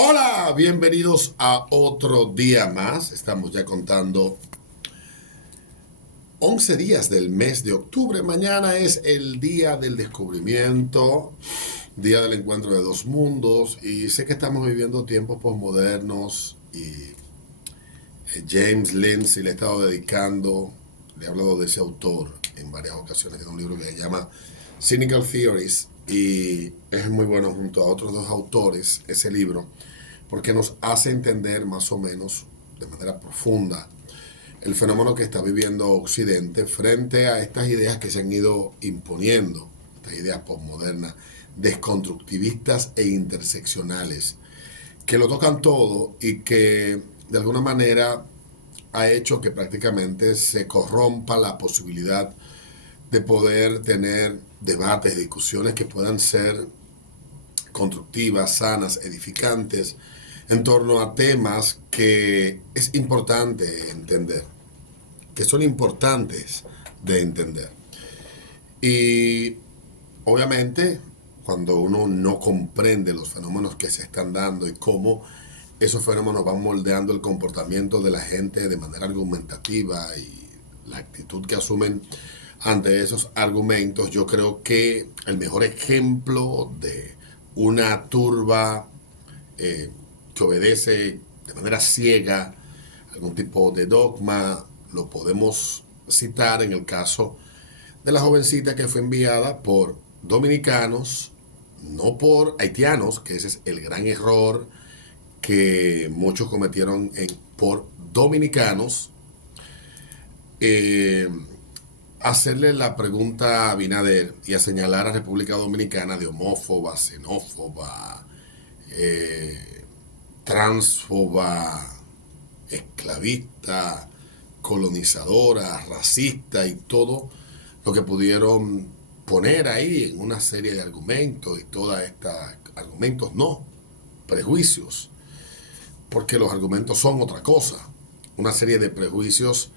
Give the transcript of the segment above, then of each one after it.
Hola, bienvenidos a otro día más. Estamos ya contando 11 días del mes de octubre. Mañana es el día del descubrimiento, día del encuentro de dos mundos. Y sé que estamos viviendo tiempos posmodernos y James Lindsay le he estado dedicando, le he hablado de ese autor en varias ocasiones. Tiene un libro que se llama Cynical Theories y es muy bueno junto a otros dos autores ese libro porque nos hace entender más o menos de manera profunda el fenómeno que está viviendo Occidente frente a estas ideas que se han ido imponiendo, estas ideas postmodernas, desconstructivistas e interseccionales, que lo tocan todo y que de alguna manera ha hecho que prácticamente se corrompa la posibilidad de poder tener debates, discusiones que puedan ser constructivas, sanas, edificantes, en torno a temas que es importante entender, que son importantes de entender. Y obviamente, cuando uno no comprende los fenómenos que se están dando y cómo esos fenómenos van moldeando el comportamiento de la gente de manera argumentativa y la actitud que asumen ante esos argumentos, yo creo que el mejor ejemplo de una turba que obedece de manera ciega algún tipo de dogma lo podemos citar en el caso de la jovencita que fue enviada por dominicanos, no por haitianos, que ese es el gran error que muchos cometieron por dominicanos. eh, Hacerle la pregunta a Abinader y a señalar a República Dominicana de homófoba, xenófoba, transfoba, esclavista, colonizadora, racista y todo lo que pudieron poner ahí en una serie de argumentos y todas estas argumentos no, prejuicios, porque los argumentos son otra cosa, una serie de prejuicios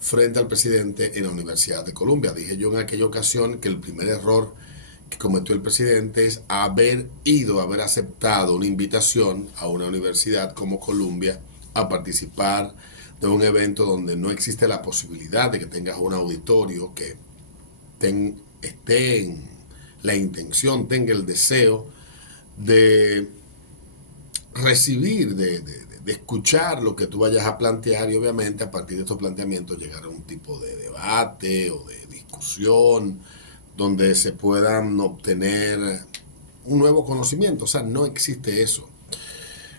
frente al presidente en la Universidad de Columbia. Dije yo en aquella ocasión que el primer error que cometió el presidente es haber aceptado una invitación a una universidad como Columbia a participar de un evento donde no existe la posibilidad de que tengas un auditorio que esté en la intención, tenga el deseo de recibir, de escuchar lo que tú vayas a plantear y obviamente a partir de estos planteamientos llegar a un tipo de debate o de discusión donde se puedan obtener un nuevo conocimiento. O sea, no existe eso.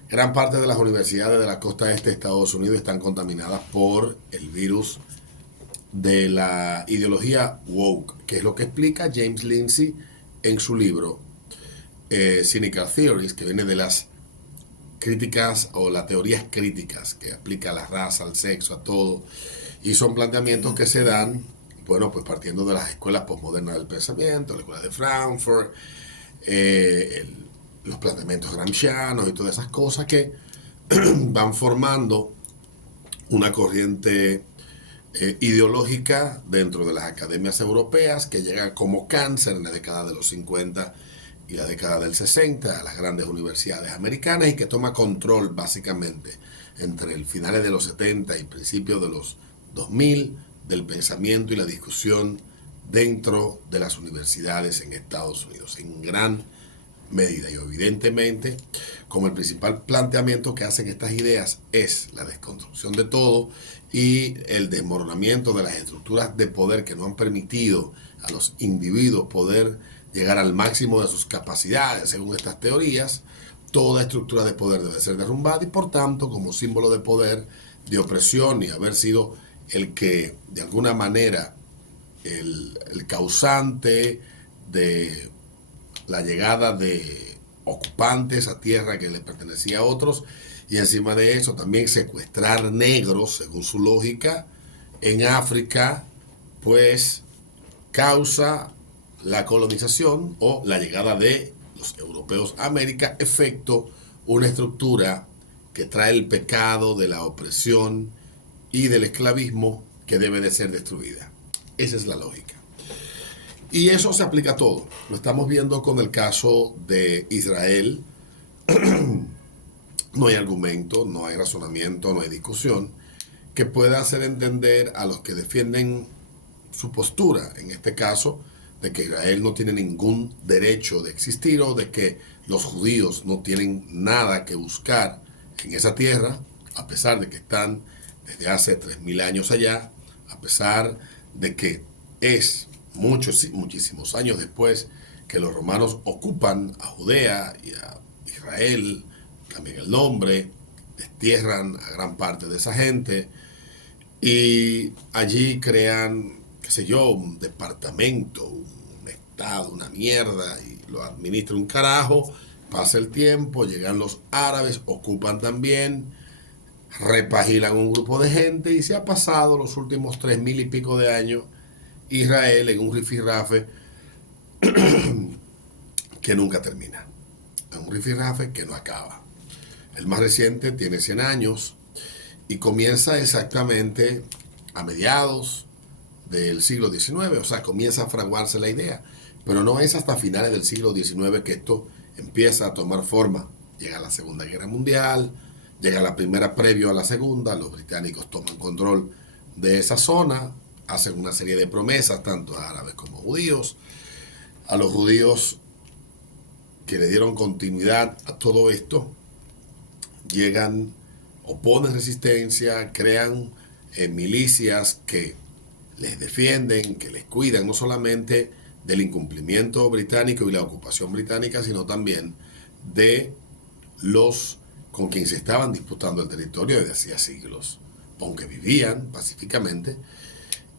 Gran parte de las universidades de la costa este de Estados Unidos están contaminadas por el virus de la ideología woke, que es lo que explica James Lindsay en su libro Cynical Theories, que viene de las críticas o las teorías críticas que aplica a la raza, al sexo, a todo, y son planteamientos que se dan, bueno, pues partiendo de las escuelas postmodernas del pensamiento, la escuela de Frankfurt, los planteamientos gramscianos y todas esas cosas que van formando una corriente ideológica dentro de las academias europeas que llega como cáncer en la década de los 50 y la década del 60 a las grandes universidades americanas y que toma control básicamente entre el finales de los 70 y principios de los 2000 del pensamiento y la discusión dentro de las universidades en Estados Unidos en gran medida. Y evidentemente, como el principal planteamiento que hacen estas ideas es la desconstrucción de todo y el desmoronamiento de las estructuras de poder que no han permitido a los individuos poder llegar al máximo de sus capacidades, según estas teorías, toda estructura de poder debe ser derrumbada y por tanto, como símbolo de poder, de opresión y haber sido el que de alguna manera el causante de la llegada de ocupantes a tierra que le pertenecía a otros y encima de eso también secuestrar negros, según su lógica, en África, pues causa la colonización o la llegada de los europeos a América, efecto una estructura que trae el pecado de la opresión y del esclavismo que debe de ser destruida. Esa es la lógica. Y eso se aplica a todo. Lo estamos viendo con el caso de Israel, no hay argumento, no hay razonamiento, no hay discusión que pueda hacer entender a los que defienden su postura, en este caso, de que Israel no tiene ningún derecho de existir o de que los judíos no tienen nada que buscar en esa tierra, a pesar de que están desde hace 3000 años allá, a pesar de que es muchísimos años después que los romanos ocupan a Judea y a Israel, cambian el nombre, destierran a gran parte de esa gente y allí crean, qué sé yo, un departamento, un estado, una mierda, y lo administra un carajo. Pasa el tiempo, llegan los árabes, ocupan también, repagilan un grupo de gente y se ha pasado los últimos 3000 y pico de años Israel en un rifirrafe que nunca termina, en un rifirrafe que no acaba. El más reciente tiene 100 años y comienza exactamente a mediados del siglo XIX, o sea, comienza a fraguarse la idea, pero no es hasta finales del siglo XIX que esto empieza a tomar forma. Llega la Segunda Guerra Mundial, llega la primera previo a la segunda, los británicos toman control de esa zona, hacen una serie de promesas, tanto a árabes como a judíos. A los judíos que le dieron continuidad a todo esto, llegan, oponen resistencia, crean milicias que les defienden, que les cuidan, no solamente del incumplimiento británico y la ocupación británica, sino también de los con quien se estaban disputando el territorio desde hacía siglos, aunque vivían pacíficamente,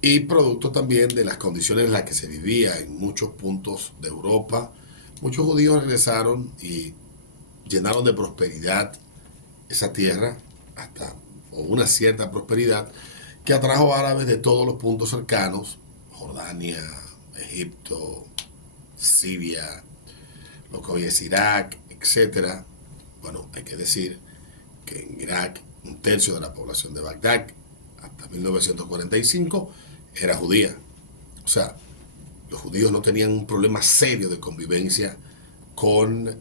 y producto también de las condiciones en las que se vivía en muchos puntos de Europa. Muchos judíos regresaron y llenaron de prosperidad esa tierra, hasta o una cierta prosperidad, que atrajo árabes de todos los puntos cercanos, Jordania, Egipto, Siria, lo que hoy es Irak, etcétera. Bueno, hay que decir que en Irak un tercio de la población de Bagdad hasta 1945 era judía. O sea, los judíos no tenían un problema serio de convivencia con,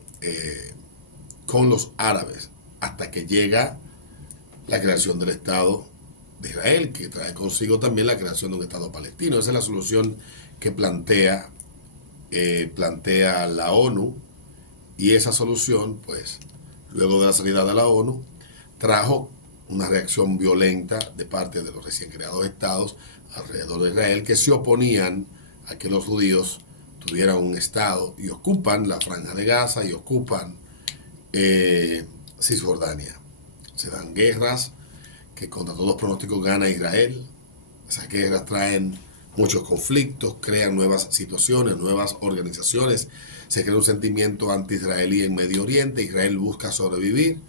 con los árabes hasta que llega la creación del Estado de Israel, que trae consigo también la creación de un Estado palestino. Esa es la solución que plantea la ONU, y esa solución, pues, luego de la salida de la ONU, trajo una reacción violenta de parte de los recién creados estados alrededor de Israel, que se oponían a que los judíos tuvieran un estado, y ocupan la Franja de Gaza y ocupan Cisjordania. Se dan guerras que contra todos pronósticos gana Israel. Esas guerras traen muchos conflictos, crean nuevas situaciones, nuevas organizaciones, se crea un sentimiento anti-israelí en Medio Oriente. Israel busca sobrevivir.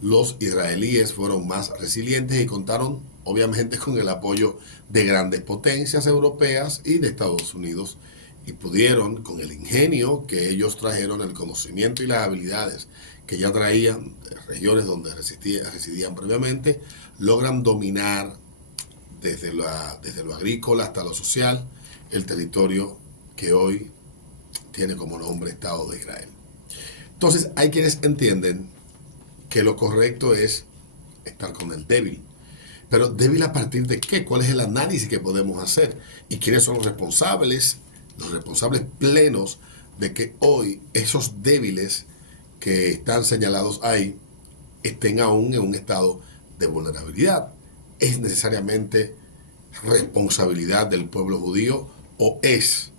Los israelíes fueron más resilientes y contaron obviamente con el apoyo de grandes potencias europeas y de Estados Unidos, y pudieron, con el ingenio que ellos trajeron, el conocimiento y las habilidades que ya traían de regiones donde residían previamente, logran dominar desde lo agrícola hasta lo social el territorio que hoy tiene como nombre Estado de Israel. Entonces hay quienes entienden que lo correcto es estar con el débil. Pero débil a partir de qué? ¿Cuál es el análisis que podemos hacer? ¿Y quiénes son los responsables plenos de que hoy esos débiles que están señalados ahí estén aún en un estado de vulnerabilidad? ¿Es necesariamente responsabilidad del pueblo judío o es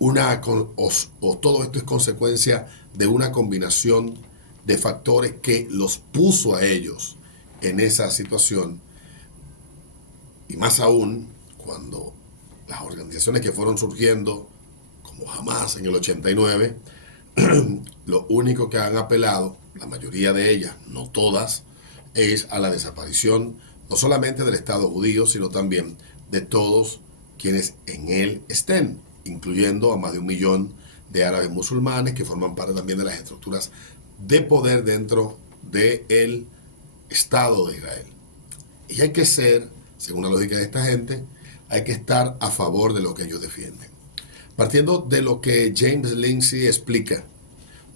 o todo esto es consecuencia de una combinación de factores que los puso a ellos en esa situación? Y más aún cuando las organizaciones que fueron surgiendo, como Hamas en el 89, lo único que han apelado, la mayoría de ellas, no todas, es a la desaparición no solamente del Estado judío, sino también de todos quienes en él estén, incluyendo a más de 1 millón de árabes musulmanes que forman parte también de las estructuras de poder dentro del Estado de Israel. Y hay que ser, según la lógica de esta gente, hay que estar a favor de lo que ellos defienden. Partiendo de lo que James Lindsay explica,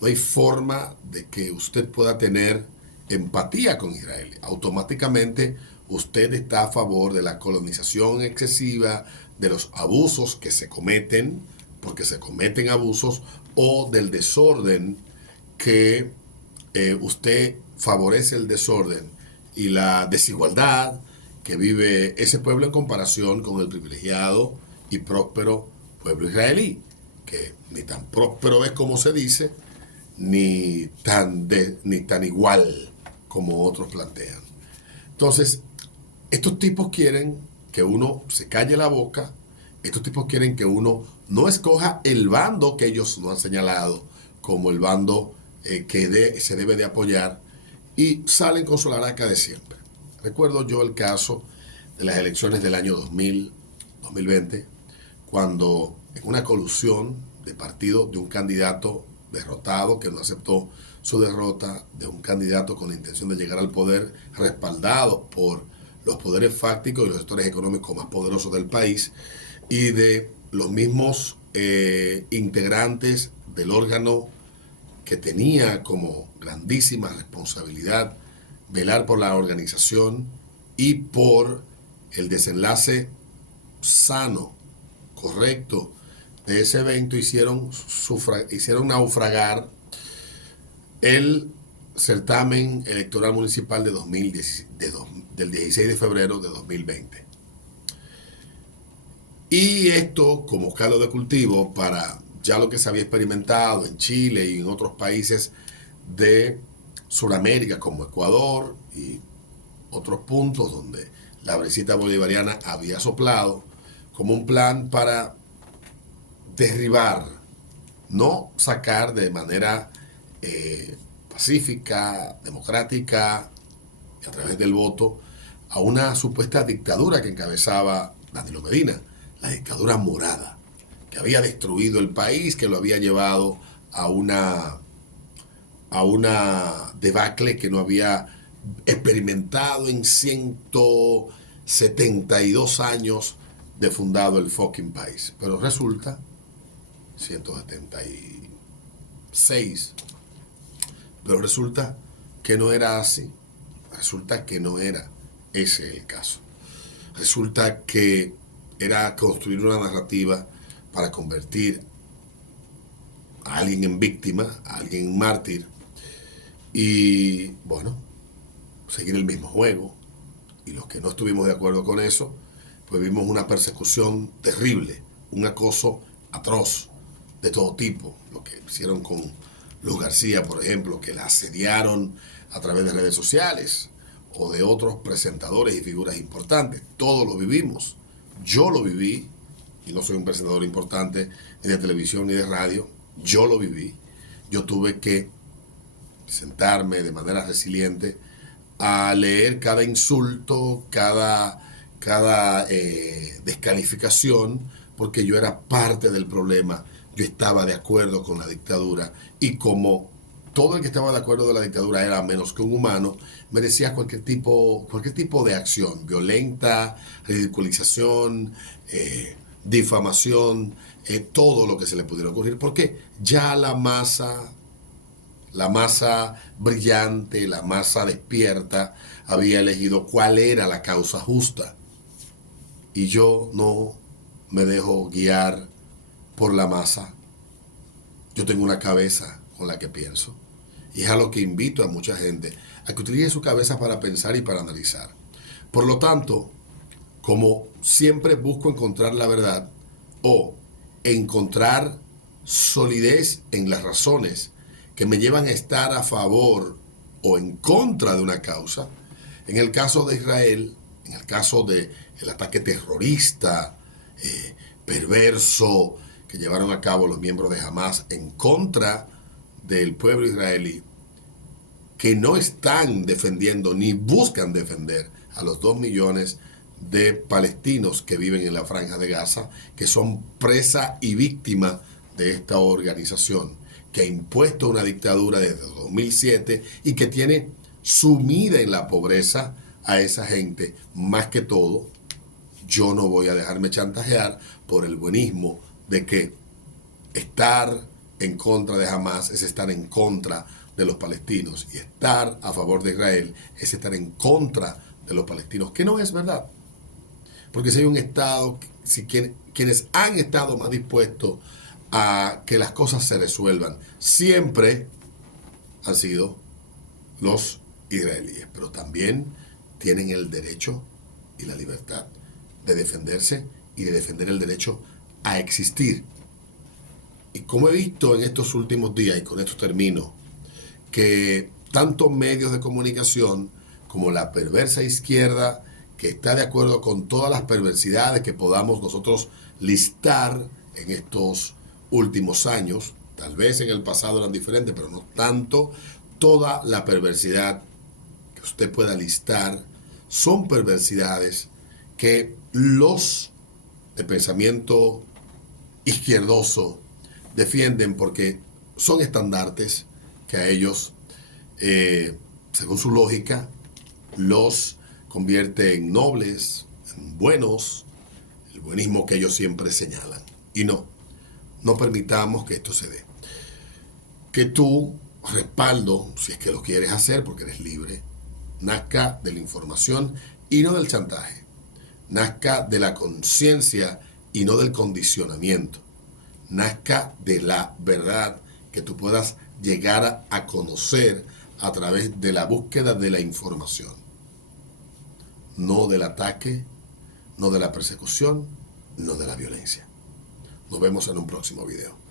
no hay forma de que usted pueda tener empatía con Israel. Automáticamente usted está a favor de la colonización excesiva, de los abusos que se cometen, porque se cometen abusos, o del desorden que usted favorece el desorden y la desigualdad que vive ese pueblo en comparación con el privilegiado y próspero pueblo israelí, que ni tan próspero es como se dice, ni tan igual como otros plantean. Entonces, estos tipos quieren que uno se calle la boca, estos tipos quieren que uno no escoja el bando que ellos no han señalado como el bando se debe de apoyar, y salen con su laraca de siempre. Recuerdo yo el caso de las elecciones del año 2020, cuando en una colusión de partido de un candidato derrotado que no aceptó su derrota, de un candidato con la intención de llegar al poder, respaldado por los poderes fácticos y los sectores económicos más poderosos del país, y de los mismos integrantes del órgano que tenía como grandísima responsabilidad velar por la organización y por el desenlace sano, correcto de ese evento, hicieron naufragar el certamen electoral municipal del 16 de febrero de 2020. Y esto como caldo de cultivo para ya lo que se había experimentado en Chile y en otros países de Sudamérica como Ecuador y otros puntos donde la brisita bolivariana había soplado, como un plan para derribar, no sacar de manera pacífica, democrática, y a través del voto, a una supuesta dictadura que encabezaba Danilo Medina, la dictadura morada, que había destruido el país, que lo había llevado a una debacle que no había experimentado en 172 años de fundado el fucking país. Pero resulta, 176, pero resulta que no era así. Resulta que no era ese el caso. Resulta que era construir una narrativa para convertir a alguien en víctima, a alguien en mártir, y bueno, seguir el mismo juego. Y los que no estuvimos de acuerdo con eso, pues vimos una persecución terrible, un acoso atroz de todo tipo, lo que hicieron con Luz García, por ejemplo, que la asediaron a través de redes sociales, o de otros presentadores y figuras importantes. Todos lo vivimos. Yo lo viví, y no soy un presentador importante ni de televisión ni de radio. Yo lo viví. Yo tuve que sentarme de manera resiliente a leer cada insulto, cada descalificación, porque yo era parte del problema. Yo estaba de acuerdo con la dictadura, y como todo el que estaba de acuerdo de la dictadura era menos que un humano, merecía cualquier tipo de acción violenta, ridiculización, difamación, todo lo que se le pudiera ocurrir, porque ya la masa brillante, la masa despierta, había elegido cuál era la causa justa. Y yo no me dejo guiar por la masa. Yo tengo una cabeza con la que pienso. Y es a lo que invito a mucha gente, a que utilice su cabeza para pensar y para analizar. Por lo tanto, como siempre busco encontrar la verdad, o encontrar solidez en las razones que me llevan a estar a favor o en contra de una causa, en el caso de Israel, en el caso del ataque terrorista, perverso, que llevaron a cabo los miembros de Hamas en contra del pueblo israelí, que no están defendiendo ni buscan defender a los 2 millones de palestinos que viven en la Franja de Gaza, que son presa y víctima de esta organización que ha impuesto una dictadura desde 2007 y que tiene sumida en la pobreza a esa gente. Más que todo, yo no voy a dejarme chantajear por el buenismo de que estar en contra de Hamas es estar en contra de los palestinos, y estar a favor de Israel es estar en contra de los palestinos, que no es verdad. Porque si hay un Estado, quienes han estado más dispuestos a que las cosas se resuelvan, siempre han sido los israelíes, pero también tienen el derecho y la libertad de defenderse y de defender el derecho a existir. Y como he visto en estos últimos días, y con esto termino, que tanto medios de comunicación como la perversa izquierda, que está de acuerdo con todas las perversidades que podamos nosotros listar en estos últimos años, tal vez en el pasado eran diferentes, pero no tanto, toda la perversidad que usted pueda listar son perversidades que los de pensamiento izquierdoso defienden porque son estandartes que a ellos, según su lógica, los convierte en nobles, en buenos, el buenismo que ellos siempre señalan. Y no permitamos que esto se dé. Que tu respaldo, si es que lo quieres hacer porque eres libre, nazca de la información y no del chantaje. Nazca de la conciencia y no del condicionamiento. Nazca de la verdad que tú puedas llegar a conocer a través de la búsqueda de la información. No del ataque, no de la persecución, no de la violencia. Nos vemos en un próximo video.